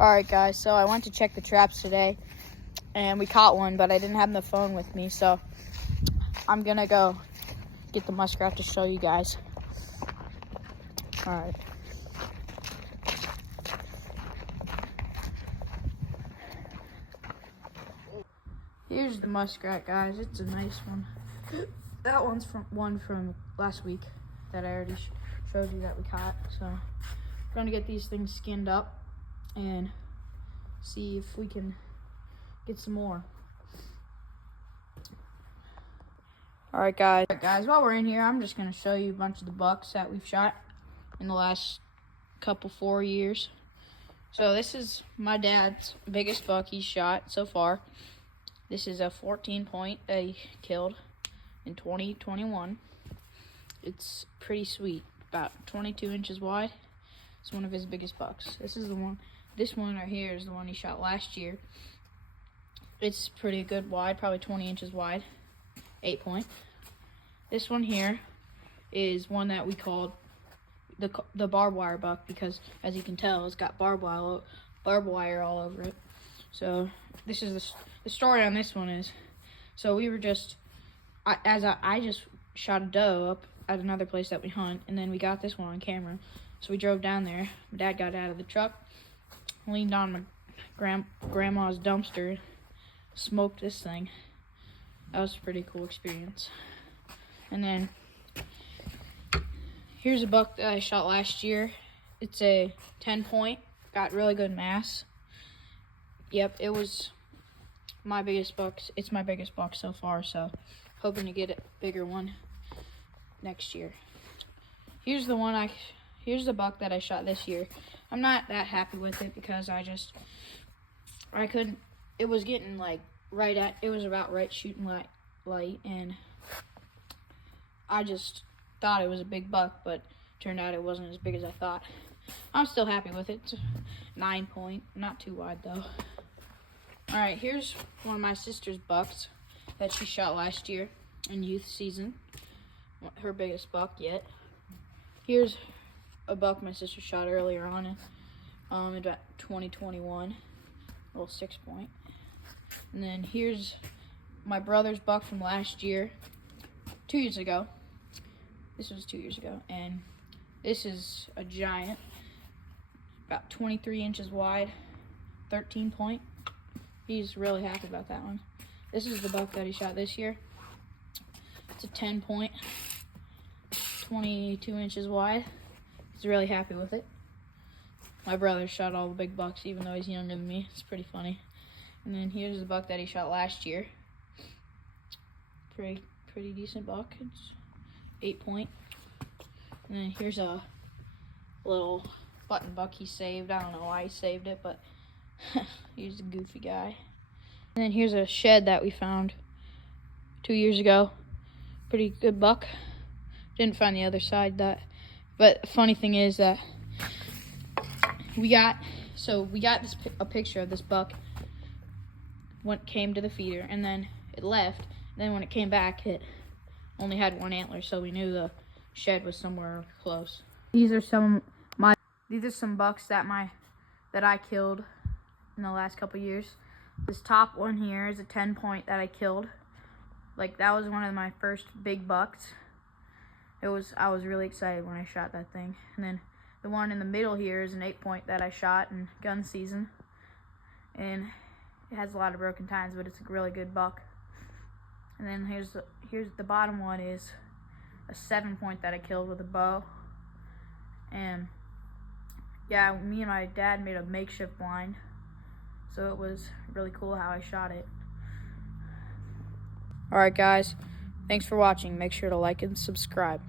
Alright guys, so I went to check the traps today and we caught one, but I didn't have the phone with me, so I'm gonna go get the muskrat to show you guys. Alright. Here's the muskrat, guys. It's a nice one. That one's from last week that I already showed you that we caught. So I'm gonna get these things skinned up and see if we can get some more. Alright guys, while we're in here, I'm just gonna show you a bunch of the bucks that we've shot in the last 4 years. So this is my dad's biggest buck he's shot so far. This is a 14 point that he killed in 2021. It's pretty sweet, about 22 inches wide. It's one of his biggest bucks. This one right here is the one he shot last year. It's pretty good wide, probably 20 inches wide, 8 point. This one here is one that we called the barbed wire buck because, as you can tell, it's got barbed wire all over it. So this is the story on this one is, so we were just, I just shot a doe up at another place that we hunt, and then we got this one on camera. So we drove down there. My dad got out of the truck, leaned on my grandma's dumpster, smoked this thing. That was a pretty cool experience. And then here's a buck that I shot last year. It's a 10 point, got really good mass. Yep, it was my biggest buck. It's my biggest buck so far, so hoping to get a bigger one next year. Here's the buck that I shot this year. I'm not that happy with it because I couldn't, it was getting like it was about right shooting light, and I just thought it was a big buck, but turned out it wasn't as big as I thought. I'm still happy with it. It's 9 point, not too wide though. Alright, here's one of my sister's bucks that she shot last year in youth season. Her biggest buck yet. Here's a buck my sister shot earlier on in about 2021, a little 6 point. And then here's my brother's buck from last year, 2 years ago. This was 2 years ago, and this is a giant, about 23 inches wide, 13 point. He's really happy about that one. This is the buck that he shot this year. It's a 10 point, 22 inches wide. He's really happy with it. My brother shot all the big bucks, even though he's younger than me. It's pretty funny. And then here's the buck that he shot last year. Pretty decent buck. It's 8 point. And then here's a little button buck he saved. I don't know why he saved it, but he's a goofy guy. And then here's a shed that we found 2 years ago. Pretty good buck. Didn't find the other side but the funny thing is that we got a picture of this buck when it came to the feeder, and then it left. And then when it came back, it only had one antler, so we knew the shed was somewhere close. These are some bucks that I killed in the last couple years. This top one here is a 10 point that I killed. Like, that was one of my first big bucks. I was really excited when I shot that thing. And then the one in the middle here is an 8 point that I shot in gun season. And it has a lot of broken tines, but it's a really good buck. And then here's the bottom one is a 7 point that I killed with a bow. And yeah, me and my dad made a makeshift blind, so it was really cool how I shot it. Alright guys, thanks for watching. Make sure to like and subscribe.